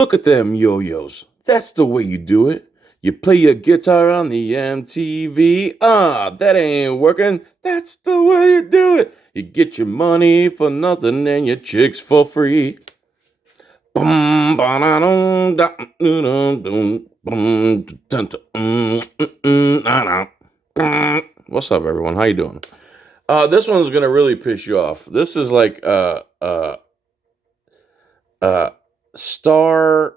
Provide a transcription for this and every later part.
Look at them yo-yos. That's the way you do it. You play your guitar on the MTV. That ain't working. That's the way you do it. You get your money for nothing and your chicks for free. What's up, everyone? How you doing? This one's gonna really piss you off. This is like star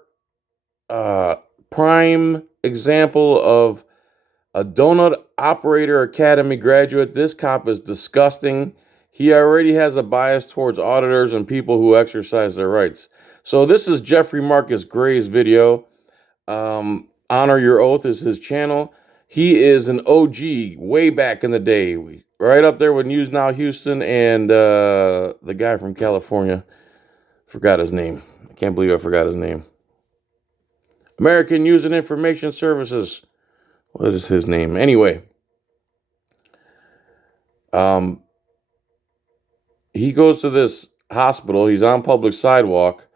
prime example of a donut operator academy graduate. This cop is disgusting. He already has a bias towards auditors and people who exercise their rights. So this is Jeffrey Marcus Gray's video. Honor Your Oath is his channel. He is an OG way back in the day. Right up there with News Now Houston and the guy from California. Forgot his name. I can't believe I forgot his name. American News and Information Services. What is his name? Anyway. He goes to this hospital. He's on public sidewalk.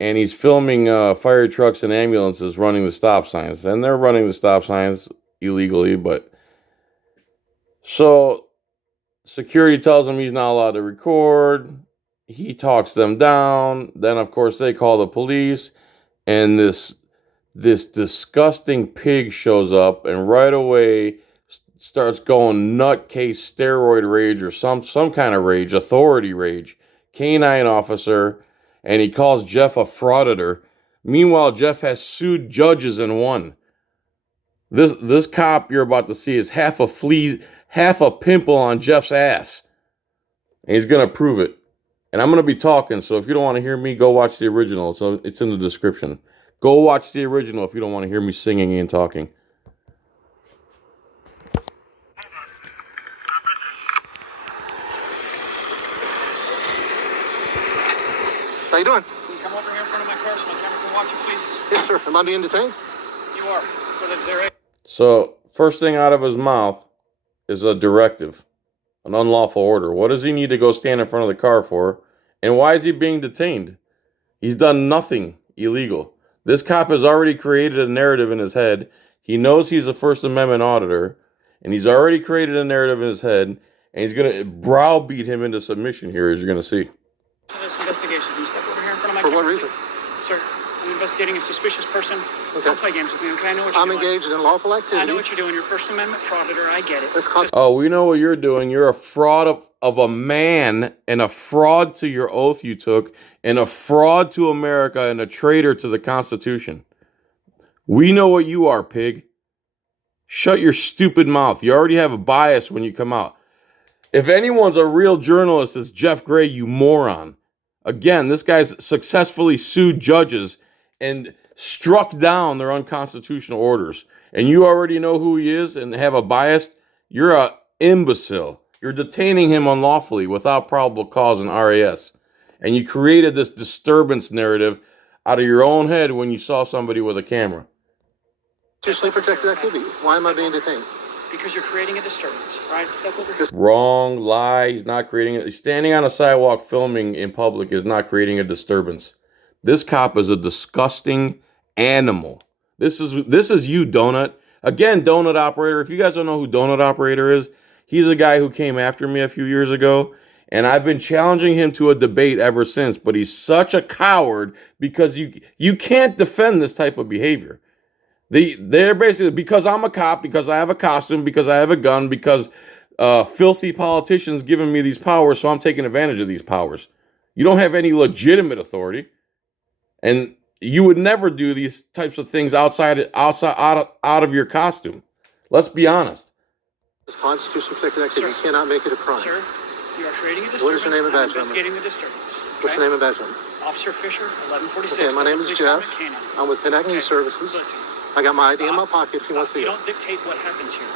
And he's filming fire trucks and ambulances running the stop signs. And they're running the stop signs illegally. But so security tells him he's not allowed to record. He talks them down. Then, of course, they call the police. And this disgusting pig shows up and right away starts going nutcase steroid rage or some kind of rage, authority rage, canine officer, and he calls Jeff a frauditor. Meanwhile, Jeff has sued judges and won. This cop you're about to see is half a pimple on Jeff's ass. And he's going to prove it. And I'm going to be talking, so if you don't want to hear me, go watch the original. So it's in the description. Go watch the original if you don't want to hear me singing and talking. How you doing? Can you come over here in front of my car so my camera can watch you, please? Yes, sir. Am I being detained? You are. So, first thing out of his mouth is a directive, an unlawful order. What does he need to go stand in front of the car for? And why is he being detained? He's done nothing illegal. This cop has already created a narrative in his head. He knows he's a First Amendment auditor, and he's already created a narrative in his head, and he's going to browbeat him into submission here, as you're going to see. So this investigation, can you step over here in front of my For camera, what reason? please? Sir, I'm investigating a suspicious person. Okay. Don't play games with me, okay? I know what you're I'm doing. engaged in lawful activity. I know what you're doing. You're First Amendment frauditor. I get it. Oh, we know what you're doing. You're a fraud of a man and a fraud to your oath you took and a fraud to America and a traitor to the Constitution. We know what you are, pig. Shut your stupid mouth. You already have a bias when you come out. If anyone's a real journalist, it's Jeff Gray, you moron. Again, this guy's successfully sued judges and struck down their unconstitutional orders. And you already know who he is and have a bias. You're an imbecile. You're detaining him unlawfully without probable cause in RAS. And you created this disturbance narrative out of your own head when you saw somebody with a camera. Constitutionally protected activity. Why am I being detained? Because you're creating a disturbance. All right, step over here. Wrong, lie. He's not creating it. Standing on a sidewalk filming in public is not creating a disturbance. This cop is a disgusting animal. This is you, Donut. Again, Donut Operator. If you guys don't know who Donut Operator is, he's a guy who came after me a few years ago, and I've been challenging him to a debate ever since, but he's such a coward because you can't defend this type of behavior. They're basically, because I'm a cop, because I have a costume, because I have a gun, because filthy politicians giving me these powers, so I'm taking advantage of these powers. You don't have any legitimate authority, and you would never do these types of things out of your costume. Let's be honest. It's constitutionally protected activity. Sir. You cannot make it a crime. Sir, you are creating a disturbance. What is your name and badge number? Investigating the disturbance. What's the name and badge number? Officer Fisher, 1146. Okay, my name is Jeff. I'm with Filax Services. Listen. I got my ID in my pocket if you want to see You it. don't dictate what happens here.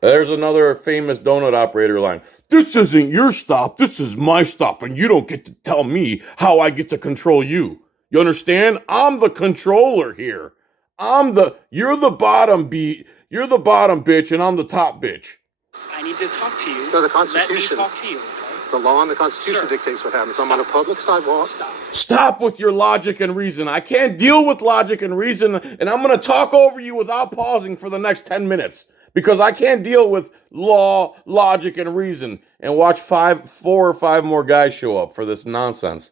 There's another famous Donut Operator line. This isn't your stop. This is my stop, and you don't get to tell me how I get to control you. You understand? I'm the controller here. You're the bottom you're the bottom bitch, and I'm the top bitch. I need to talk to you. No, the Constitution. Let me talk to you, okay? The law and the Constitution Sir, dictates what happens. I'm on a stop. public sidewalk. Stop. Stop with your logic and reason. I can't deal with logic and reason, and I'm going to talk over you without pausing for the next 10 minutes because I can't deal with law, logic, and reason and watch 4 or 5 more guys show up for this nonsense.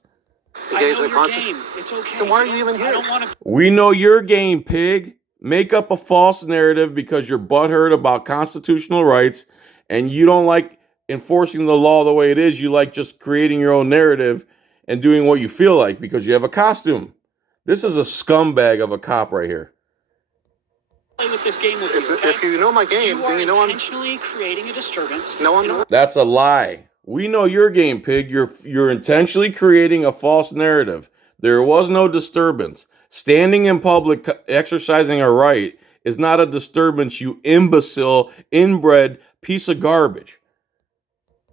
I Engage know in your Constitution. game. It's okay. Then why are you even I here? don't want to. We know your game, pig. Make up a false narrative because you're butthurt about constitutional rights and you don't like enforcing the law the way it is. You like just creating your own narrative and doing what you feel like because you have a costume. This is a scumbag of a cop right here. Play with this game with you, okay? If you know my game, You are then you know I'm. intentionally creating a disturbance. No, I'm in not. That's a lie. We know your game, pig. You're intentionally creating a false narrative. There was no disturbance. Standing in public, exercising a right is not a disturbance, you imbecile, inbred piece of garbage.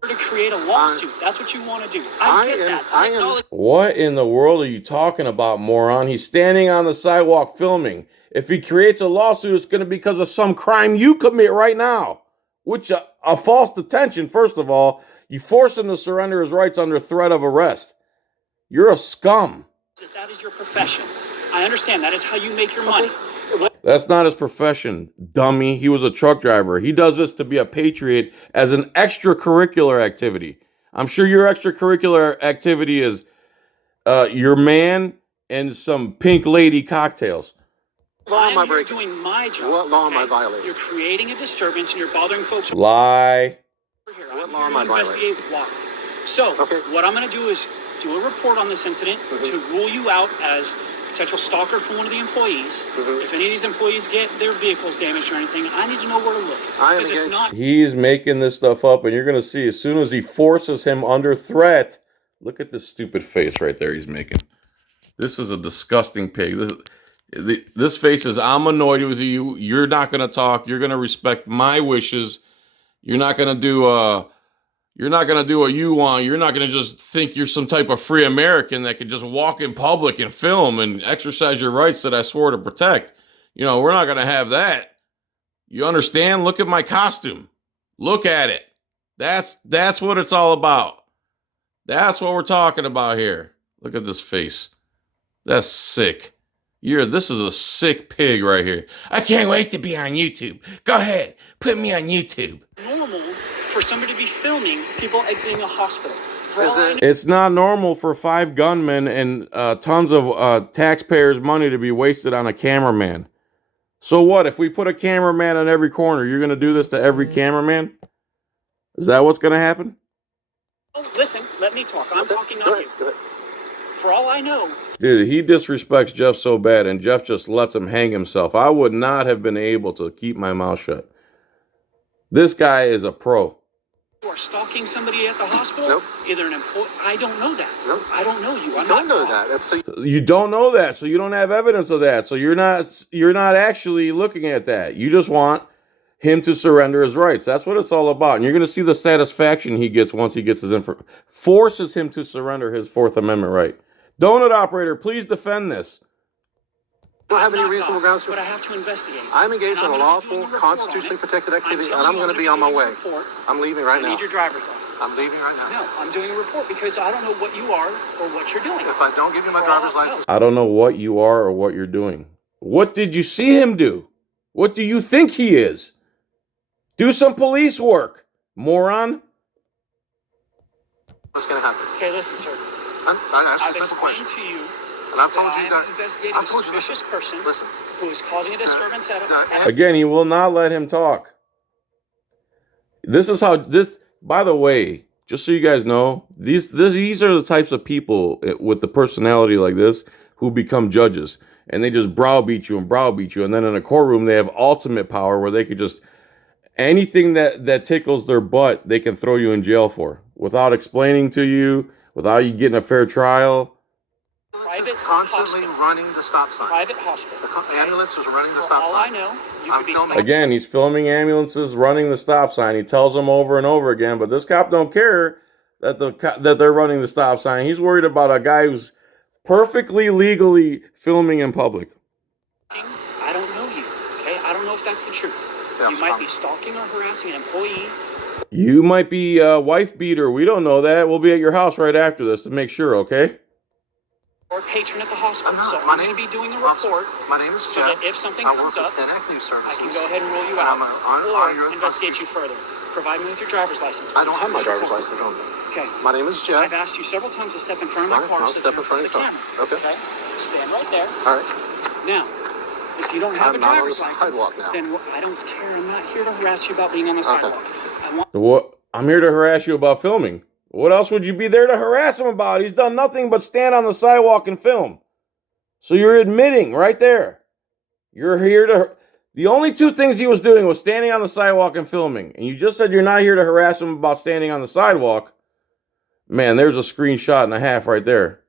To create a lawsuit. That's what you want to do. I get that. I acknowledge. What in the world are you talking about, moron? He's standing on the sidewalk filming. If he creates a lawsuit, it's going to be because of some crime you commit right now, which a false detention, first of all. You force him to surrender his rights under threat of arrest. You're a scum. That is your profession. I understand. That is how you make your money. That's not his profession, dummy. He was a truck driver. He does this to be a patriot as an extracurricular activity. I'm sure your extracurricular activity is your man and some pink lady cocktails. Law I am I am here breaking? doing my job. What law am I okay? violating? You're creating a disturbance and you're bothering folks over Lie. here. What I'm law am here I to investigate why. So, Okay. what I'm going to do is do a report on this incident to rule you out as potential stalker for one of the employees. If any of these employees get their vehicles damaged or anything, I need to know where to look. I am Because it's engaged. not. He's making this stuff up, and you're going to see as soon as he forces him under threat. Look at this stupid face right there he's making. This is a disgusting pig. This face is, I'm annoyed with you. You're not going to talk. You're going to respect my wishes. You're not going to do what you want. You're not going to just think you're some type of free American that can just walk in public and film and exercise your rights that I swore to protect. You know, we're not going to have that. You understand? Look at my costume. Look at it. That's what it's all about. That's what we're talking about here. Look at this face. That's sick. This is a sick pig right here. I can't wait to be on YouTube. Go ahead. Put me on YouTube. Normal for somebody to be filming people exiting a hospital. For Is all I it- know, It's not normal for 5 gunmen and tons of taxpayers' money to be wasted on a cameraman. So what? If we put a cameraman on every corner, you're going to do this to every cameraman? Is that what's going to happen? oh, listen, let me talk. I'm talking, Go not ahead. you. Go ahead. For all I know, Dude, he disrespects Jeff so bad, and Jeff just lets him hang himself. I would not have been able to keep my mouth shut. This guy is a pro. you are stalking somebody at the hospital. Nope. Either an employee. I don't know that. Nope. I don't know you. I'm Don't not know God. that. That's so. You don't know that, so you don't have evidence of that. So you're not actually looking at that. You just want him to surrender his rights. That's what it's all about. And you're going to see the satisfaction he gets once he gets his forces him to surrender his 4th Amendment right. Donut operator, please defend this. I don't have I'm any not reasonable God, grounds for. but I have to investigate. I'm engaged And in a I'm gonna be doing lawful, a report constitutionally on it. protected activity, telling and I'm you going to be gonna on my doing way. a report. I'm leaving right I now. need your driver's license. I'm leaving right now. No, I'm doing a report because I don't know what you are or what you're doing. If I don't give you my For all driver's I know. license, I don't know what you are or what you're doing. What did you see him do? What do you think he is? Do some police work, moron. what's going to happen? Okay, listen, sir. I asked I've you a simple explained question. to you And I've told that you I that. am investigating I've a told you, suspicious person Listen. who is causing a disturbance at a. Again, he will not let him talk. This is how this. By the way, just so you guys know, these are the types of people with the personality like this who become judges, and they just browbeat you, and then in a courtroom they have ultimate power where they could just anything that tickles their butt, they can throw you in jail for without explaining to you, without you getting a fair trial. Ambulance is constantly running the stop sign. Private hospital. The ambulance is running the For stop all sign. I know, you I'm could be filming. stalking. Again, he's filming ambulances running the stop sign. He tells them over and over again, but this cop don't care that that they're running the stop sign. He's worried about a guy who's perfectly legally filming in public. I don't know you. Okay, I don't know if that's the truth. Yeah, you it's might fine. be stalking or harassing an employee You might be a wife beater. We don't know that. We'll be at your house right after this to make sure, okay? Or patron at the hospital. I'm not. So My I'm going to name- be doing a report My name is so Jeff. that if something I comes work up, with Connect News I Services. can go ahead and rule you And out I'm on or your investigate you further. Provide me with your driver's license. I don't please. have my driver's license on me. Okay. My name is I've Jeff. asked you several times to step in front of my All right, car. I'll so step you're in front of your car. the camera. Okay. Stand right there. All right. Now, if you don't have I'm a not on the driver's license, sidewalk now. then I don't care. I'm not here to harass you about being on the sidewalk. I want What? I'm here to harass you about filming. What else would you be there to harass him about? He's done nothing but stand on the sidewalk and film. So you're admitting right there. You're here to... The only two things he was doing was standing on the sidewalk and filming. And you just said you're not here to harass him about standing on the sidewalk. Man, there's a screenshot and a half right there.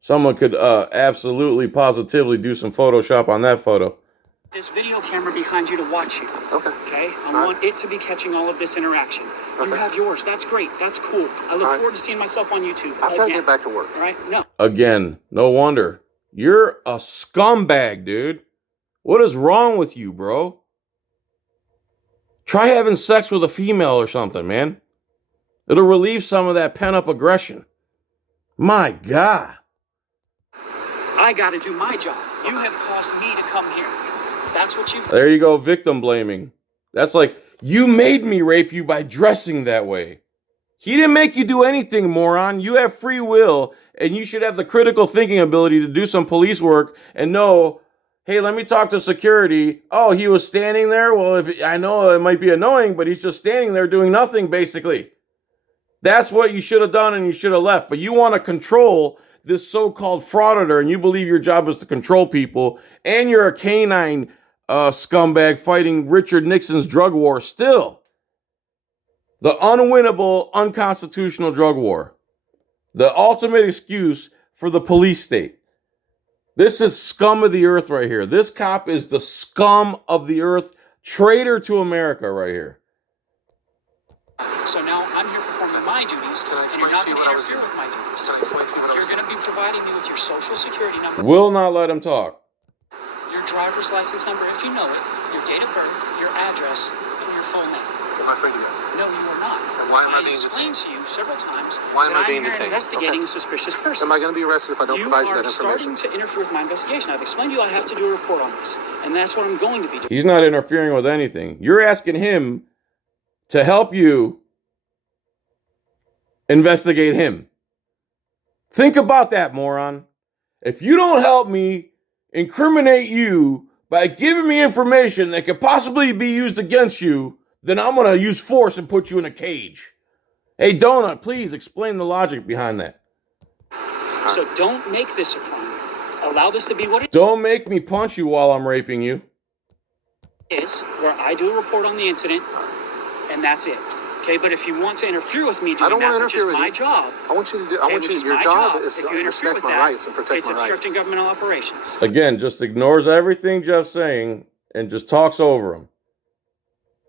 Someone could absolutely, positively do some Photoshop on that photo. this video camera behind you to watch you. Okay. Okay? I want it to be catching all of this interaction. You Okay. have yours. That's great. That's cool. I look forward to seeing myself on YouTube. I've got to again. get back to work. All right? No. Again, no wonder. You're a scumbag, dude. What is wrong with you, bro? Try having sex with a female or something, man. It'll relieve some of that pent-up aggression. My God. I got to do my job. You have caused me to come here. That's what you've There you go, victim blaming. That's like, you made me rape you by dressing that way. He didn't make you do anything, moron. You have free will, and you should have the critical thinking ability to do some police work and know, hey, let me talk to security. Oh, he was standing there? Well, if I know it might be annoying, but he's just standing there doing nothing, basically. That's what you should have done, and you should have left. But you want to control this so-called frauditor, and you believe your job is to control people, and you're a canine scumbag fighting Richard Nixon's drug war still. The unwinnable, unconstitutional drug war. The ultimate excuse for the police state. This is scum of the earth right here. This cop is the scum of the earth, traitor to America right here. So now I'm here performing my duties, Can I and you're explain not to you going what to I was interfere with my duties. Can I explain to you what I was You're going to be providing me with your social security number, Will not let him talk. your driver's license number, if you know it, your date of birth, your address, and your full name. Am I free to go? No, you are not. Then why am I being explained to you several times Why am that I being I'm here detained? investigating Okay. a suspicious person. Am I going to be arrested if I don't You provide you are that information? starting to interfere with my investigation. I've explained to you I have to do a report on this, and that's what I'm going to be doing. He's not interfering with anything. You're asking him to help you investigate him. Think about that, moron. If you don't help me incriminate you by giving me information that could possibly be used against you, then I'm going to use force and put you in a cage. Hey, Donut, please explain the logic behind that. So don't make this a crime. Allow this to be what it Don't make me punch you while I'm raping you. is, where I do a report on the incident, and that's it. Okay, but if you want to interfere with me I doing don't want that, to which is interfere with my you. job, I want you to do. I okay, want which you. is Your my job job, is if to you interfere respect with my that, rights and protect it's my obstructing rights. governmental operations. Again, just ignores everything Jeff's saying and just talks over him.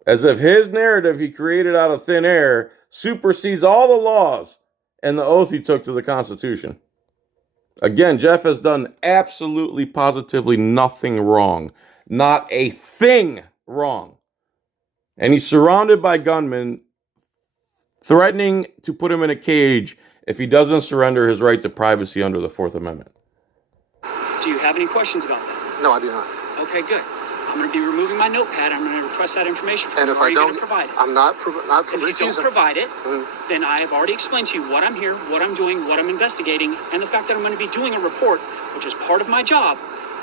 As if his narrative he created out of thin air supersedes all the laws and the oath he took to the Constitution. Again, Jeff has done absolutely, positively nothing wrong. Not a thing wrong. And he's surrounded by gunmen threatening to put him in a cage if he doesn't surrender his right to privacy under the Fourth Amendment. Do you have any questions about that? No, I do not. Okay, good. I'm going to be removing my notepad. I'm going to request that information from And you. if Are I you going don't, to provide it? I'm not If you don't refusing. provide it, Mm. then I have already explained to you what I'm here, what I'm doing, what I'm investigating, and the fact that I'm going to be doing a report, which is part of my job.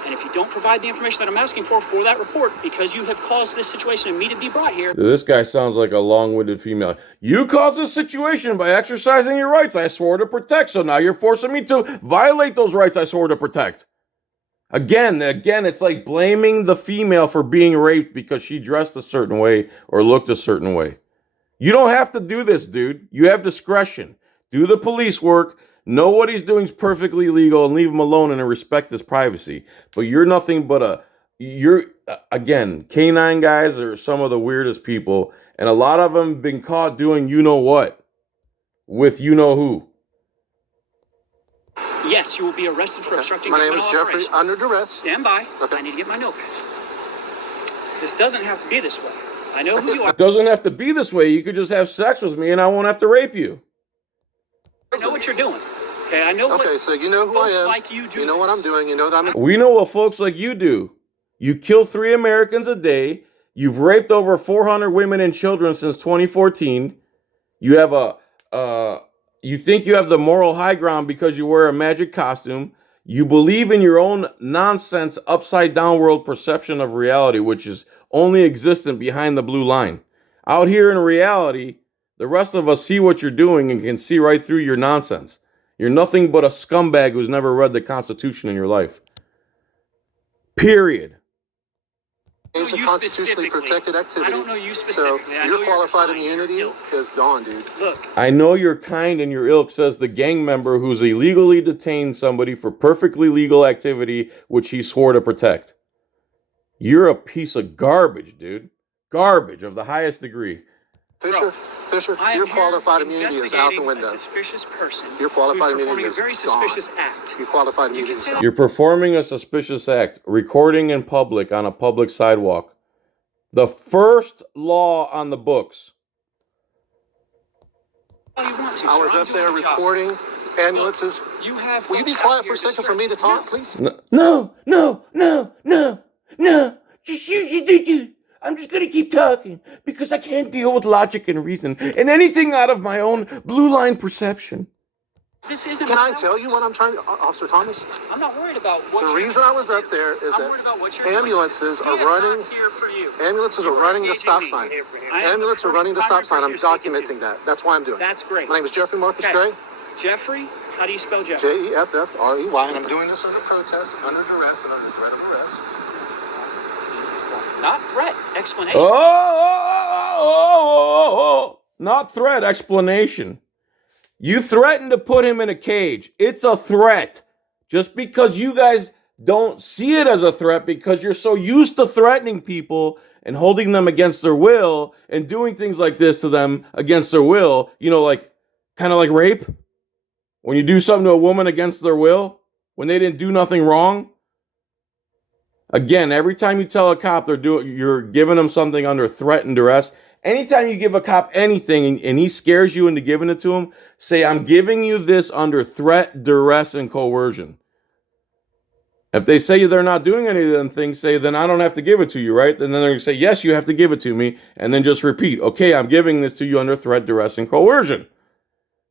And if you don't provide the information that I'm asking for that report, because you have caused this situation and me to be brought here. This guy sounds like a long-winded female. You caused this situation by exercising your rights I swore to protect, so now you're forcing me to violate those rights I swore to protect. Again, it's like blaming the female for being raped because she dressed a certain way or looked a certain way. You don't have to do this, dude. You have discretion. Do the police work. Know what he's doing is perfectly legal and leave him alone and respect his privacy. But you're nothing but again, canine guys are some of the weirdest people. And a lot of them have been caught doing you know what with you know who. Yes, you will be arrested for obstructing My name is governmental Jeffrey. operations. Under duress. Stand by. Okay. I need to get my notepad. This doesn't have to be this way. I know who you are. It doesn't have to be this way. You could just have sex with me and I won't have to rape you. I know what you're doing. Okay, I know Okay, what so you know who I folks am. like you do. You know what I'm doing. You know that I'm. We know what folks like you do. You kill 3 Americans a day. You've raped over 400 women and children since 2014. You have you think you have the moral high ground because you wear a magic costume. You believe in your own nonsense, upside down world perception of reality, which is only existent behind the blue line. Out here in reality, the rest of us see what you're doing and can see right through your nonsense. You're nothing but a scumbag who's never read the Constitution in your life. Period. It's a you constitutionally specifically. protected activity. I don't know you So specifically. I know your you're qualified kind, immunity you're ilk. is gone, dude. Look, I know your kind and your ilk, says the gang member who's illegally detained somebody for perfectly legal activity which he swore to protect. You're a piece of garbage, dude. Garbage of the highest degree. Fisher, I am your here qualified immunity is out the investigating window. a suspicious person Your qualified who's immunity performing a is very suspicious act. Your qualified You immunity can is say gone. You're performing a suspicious act, recording in public on a public sidewalk. The first law on the books. all you want to, I sir. was I'm up doing there the job. recording ambulances. You have Will you be folks out quiet here for a second for disturbing me to the talk, bill. please? No. I'm just gonna keep talking because I can't deal with logic and reason and anything out of my own blue line perception. This isn't. Can I tell you what I'm trying to, Officer Thomas? I'm not worried about what. The you're reason I trying was to up do. there is I'm that worried about what you're doing. ambulances He are is running. not here for you. Ambulances You are running the engaging stop me. sign. I am Ambulances the are running the primary stop sign. I'm person you're speaking documenting that. That's why I'm doing it. That's great. My name is Jeffrey Marcus Okay. Gray. Jeffrey, how do you spell Jeffrey? Jeffrey. And I'm doing this under protest, under duress, and under threat of arrest. Not threat. Explanation. Not threat, explanation. You threatened to put him in a cage. It's a threat. Just because you guys don't see it as a threat because you're so used to threatening people and holding them against their will and doing things like this to them against their will, like kind of like rape. When you do something to a woman against their will, when they didn't do nothing wrong. Again, every time you tell a cop you're giving them something under threat and duress. Anytime you give a cop anything and he scares you into giving it to him, say, I'm giving you this under threat, duress, and coercion. If they say they're not doing any of them things, say, then I don't have to give it to you, right? And then they're going to say, yes, you have to give it to me. And then just repeat, okay, I'm giving this to you under threat, duress, and coercion.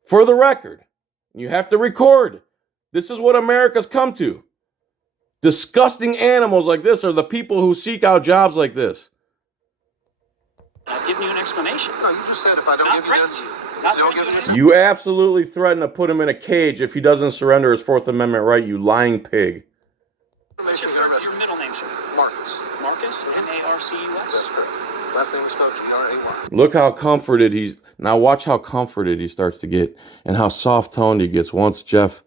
For the record, you have to record. This is what America's come to. Disgusting animals like this are the people who seek out jobs like this. I've given you an explanation. No, you just said if I don't Not give you this, Not if you don't threaten give me you. this. You absolutely threaten to put him in a cage if he doesn't surrender his Fourth Amendment right, you lying pig. What's your middle name, sir? Marcus. Marcus, M-A-R-C-U-S? That's correct. Last name is spelled G-R-A-Y. Look how comforted now watch how comforted he starts to get and how soft-toned he gets once Jeff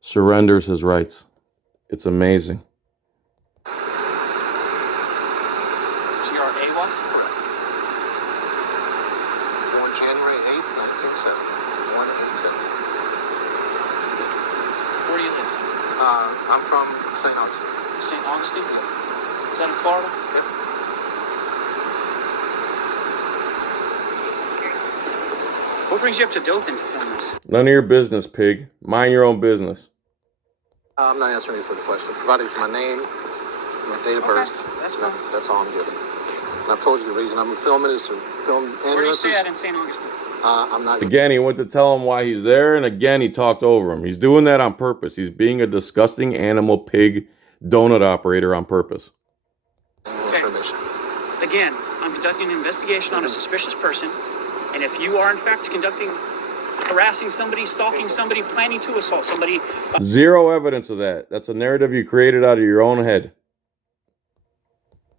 surrenders his rights. It's amazing. G-R-A-Y? Correct. Born January 8th, 1970. 187. Where do you live? I'm from St. Augustine. St. Augustine? Is that in Florida? Yep. What brings you up to Dothan to film this? None of your business, pig. Mind your own business. I'm not answering you for the question. Provided my name, my date of birth. That's fine. That's all I'm giving. And I've told you the reason I'm filming is to film ambulances. Where do you say that in St. Augustine? I'm not. Again, he went to tell him why he's there, and again, he talked over him. He's doing that on purpose. He's being a disgusting animal pig donut operator on purpose. Okay. Permission. Again, I'm conducting an investigation on a suspicious person, and if you are in fact harassing somebody, stalking somebody, planning to assault somebody, Zero evidence of that. That's a narrative you created out of your own head.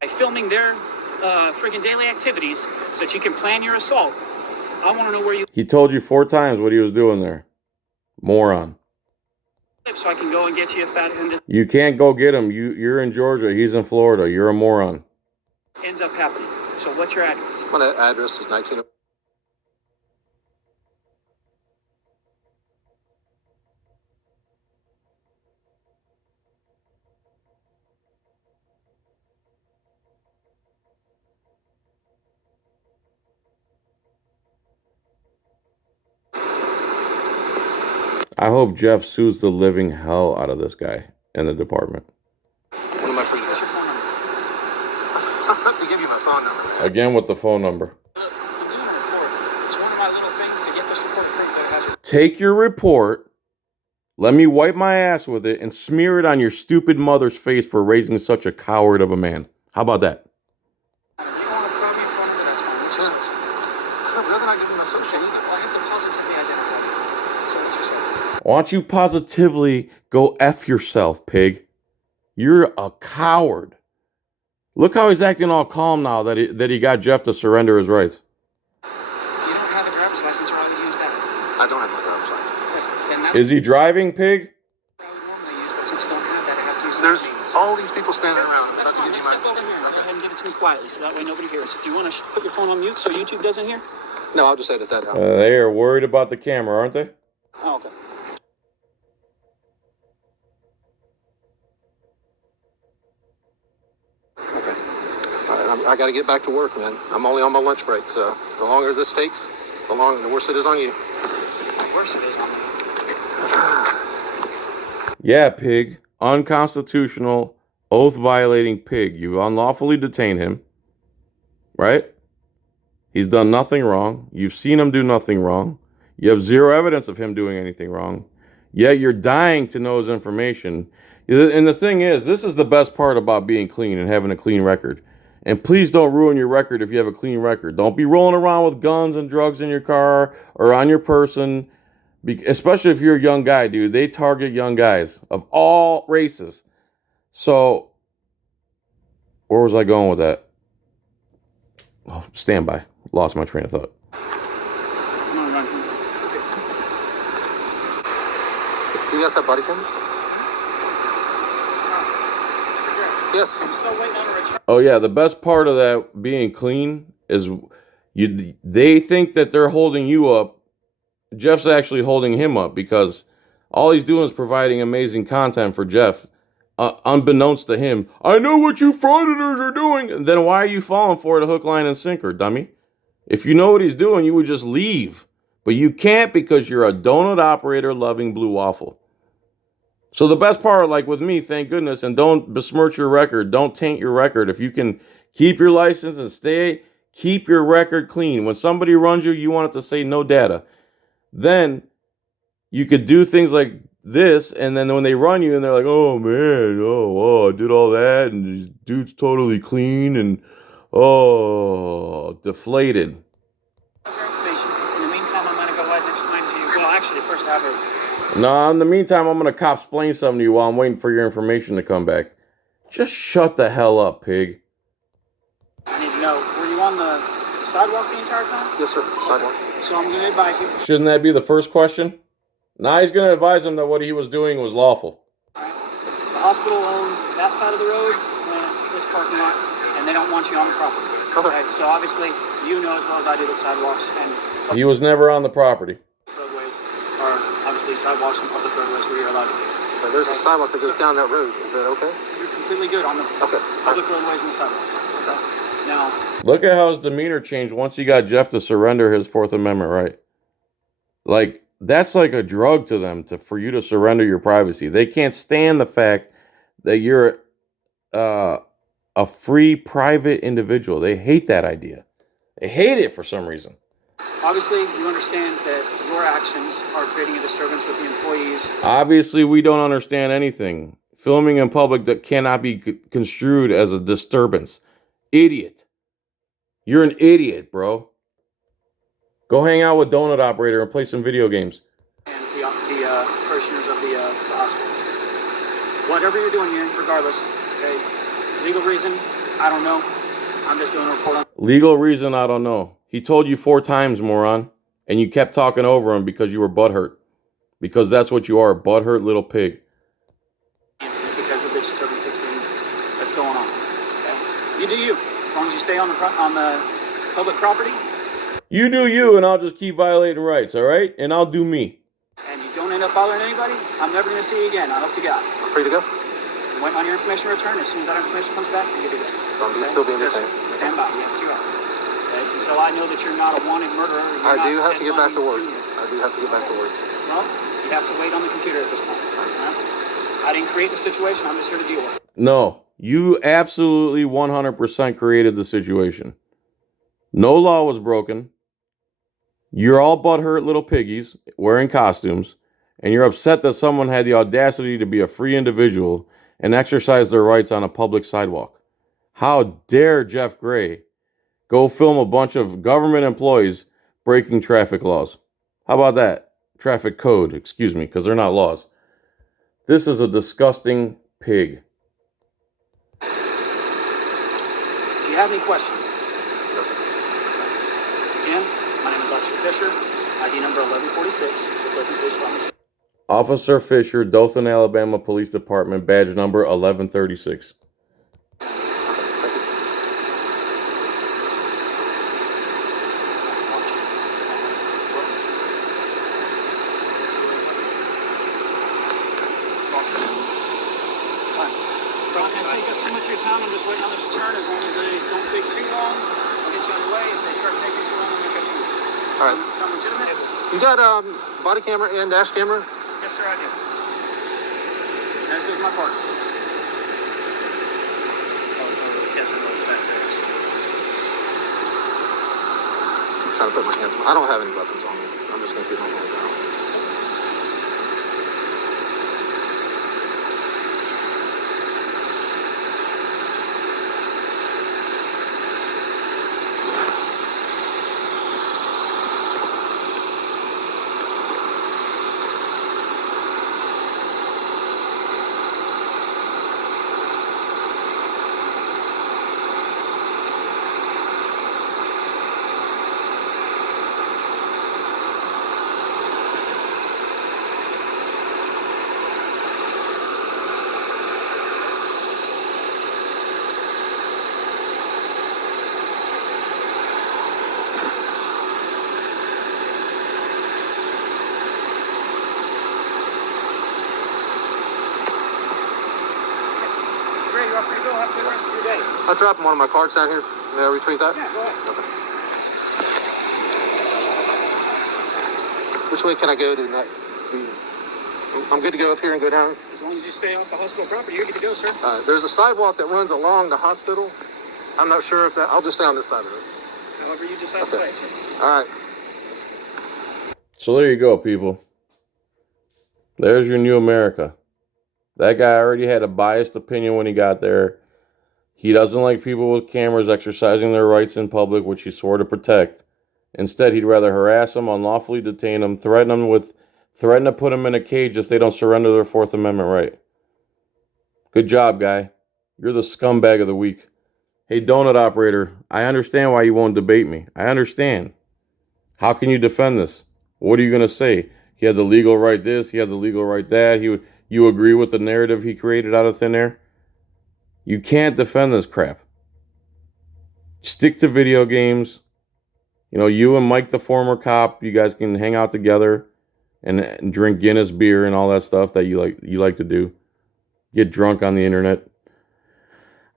by filming their friggin' daily activities so that you can plan your assault, I want to know where you He told you 4 times what he was doing there. Moron. live so I can go and get you if that You can't go get him. You're in Georgia. He's in Florida. You're a moron. ends up happening. So what's your address? My address is 19. I hope Jeff sues the living hell out of this guy in the department. What am I for? What's your phone number? I have to give you my phone number. Again with the phone number. I'm doing a report. It's one of my little things to get this report printed that has your... Take your report, let me wipe my ass with it, and smear it on your stupid mother's face for raising such a coward of a man. How about that? If you don't want to throw me in front of me, that's fine. What's your social? You're not giving me my social. Okay, well, I have to positively identify you. So what's your social? Why don't you positively go F yourself, pig? You're a coward. Look how he's acting all calm now that he got Jeff to surrender his rights. You don't have a driver's license, or I would use that. I don't have my driver's license. Okay, then that's Is he driving, pig? what I would normally use, but since you don't have that, I have to use the There's license. all these people standing around. That's fine. Let's step over here and go ahead and give it to me quietly, so that way nobody hears. Do you want to put your phone on mute so YouTube doesn't hear? No, I'll just edit that out. They are worried about the camera, aren't they? Oh, okay. Okay. All right, I got to get back to work, man. I'm only on my lunch break, so the longer this takes, the worse it is on you. Of course it is on me. Yeah, pig. Unconstitutional, oath-violating pig. You've unlawfully detained him, right? He's done nothing wrong. You've seen him do nothing wrong. You have zero evidence of him doing anything wrong. Yet you're dying to know his information. And the thing is, this is the best part about being clean and having a clean record. And please don't ruin your record if you have a clean record. Don't be rolling around with guns and drugs in your car or on your person. Especially if you're a young guy, dude. They target young guys of all races. So, where was I going with that? Oh, stand by. Lost my train of thought. I'm gonna run. Do you guys have body cameras? Yes. I'm still waiting on a return. Oh yeah, the best part of that being clean is they think that they're holding you up. Jeff's actually holding him up because all he's doing is providing amazing content for Jeff. Unbeknownst to him, I know what you frauditors are doing. Then why are you falling for it, a hook, line, and sinker, dummy? If you know what he's doing, you would just leave. But you can't because you're a donut operator loving blue waffle. So the best part, like with me, thank goodness, and don't besmirch your record. Don't taint your record. If you can keep your license and keep your record clean. When somebody runs you, you want it to say no data. Then you could do things like this, and then when they run you and they're like, oh man, oh, I did all that, and this dude's totally clean, and deflated. Information. In the meantime, I'm gonna go ahead and explain to you. Well, actually, first I have a... No, in the meantime, I'm gonna cop-splain something to you while I'm waiting for your information to come back. Just shut the hell up, pig. I need to know, were you on the sidewalk the entire time? Yes, sir. Sidewalk. So I'm gonna advise you. Shouldn't that be the first question? Now he's gonna advise him that what he was doing was lawful. Alright. The hospital owns that side of the road and this parking lot, and they don't want you on the property. Okay. So obviously, you know as well as I do that sidewalks and He was never on the property. roadways are obviously sidewalks and public roadways where you're allowed to be. But there's a sidewalk that goes down that road. Is that okay? You're completely good on the Okay. public roadways and the sidewalks. Okay. Now, Look at how his demeanor changed once he got Jeff to surrender his Fourth Amendment right. Like, that's like a drug to them for you to surrender your privacy. They can't stand the fact that you're a free, private individual. They hate that idea. They hate it for some reason. obviously, you understand that your actions are creating a disturbance with the employees. Obviously, we don't understand anything. Filming in public that cannot be construed as a disturbance. Idiot. You're an idiot, bro. Go hang out with Donut Operator and play some video games. And the parishioners of the hospital. Whatever you're doing here, regardless, okay, legal reason, I don't know. I'm just doing a report on. Legal reason, I don't know. He told you 4 times, moron. And you kept talking over him because you were butthurt. Because that's what you are, a butthurt little pig. Incident because of the disturbance that's going on. Okay? You do you. As long as you stay on the public property. You do you, and I'll just keep violating rights, all right? And I'll do me. And you don't end up bothering anybody, I'm never going to see you again. I hope to God. Free to go? I'm waiting on your information return. As soon as that information comes back, you're good to go. So I'm still being detained. Stand by. Yes, you are. Okay? Until I know that you're not a wanted murderer. I do have to get back to work. I do have to get back to work. Well, you You'd have to wait on the computer at this point. Right? I didn't create the situation. I'm just here to deal with it. No, you absolutely 100% created the situation. No law was broken. You're all butthurt little piggies wearing costumes, and you're upset that someone had the audacity to be a free individual and exercise their rights on a public sidewalk. How dare Jeff Gray go film a bunch of government employees breaking traffic laws? How about that? Traffic code, excuse me, because they're not laws. This is a disgusting pig. Do you have any questions? Again, my name is Officer Fisher, ID number 1146, with Dothan Police Department. Officer Fisher, Dothan, Alabama Police Department, badge number 1136. I'm not going to take up too much of your time. I'm just waiting on this return. As long as they don't take too long, I'll get you underway. If they start taking too long, I'm going to cut you loose. All right. Sound legitimate? You got body camera and dash camera? Yes, sir, I do. As is my partner. I'm trying to put my hands on. I don't have any weapons on me. I'm just going to keep my hands out. You're off to go. Have a good rest of your day. I'll drop one of my cards down here. May I retrieve that? Yeah, go ahead. Okay. Which way can I go to that? I'm good to go up here and go down. As long as you stay off the hospital property, you're good to go, sir. There's a sidewalk that runs along the hospital. I'm not sure if that. I'll just stay on this side of it. However you decide to play, sir. All right. So there you go, people. There's your new America. That guy already had a biased opinion when he got there. He doesn't like people with cameras exercising their rights in public, which he swore to protect. Instead, he'd rather harass them, unlawfully detain them, threaten to put them in a cage if they don't surrender their Fourth Amendment right. Good job, guy. You're the scumbag of the week. Hey, donut operator, I understand why you won't debate me. I understand. How can you defend this? What are you going to say? He had the legal right this, he had the legal right that. You agree with the narrative he created out of thin air? You can't defend this crap. Stick to video games. You know, you and Mike, the former cop, you guys can hang out together and drink Guinness beer and all that stuff that you like to do. Get drunk on the internet.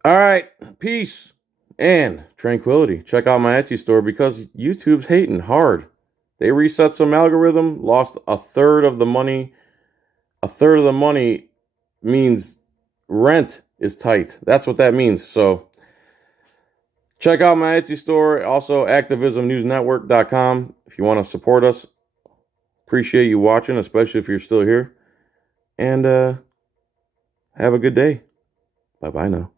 All right, peace and tranquility. Check out my Etsy store because YouTube's hating hard. They reset some algorithm, lost a third of the money. A third of the money means rent is tight. That's what that means. So check out my Etsy store. Also, activismnewsnetwork.com if you want to support us. Appreciate you watching, especially if you're still here. And have a good day. Bye-bye now.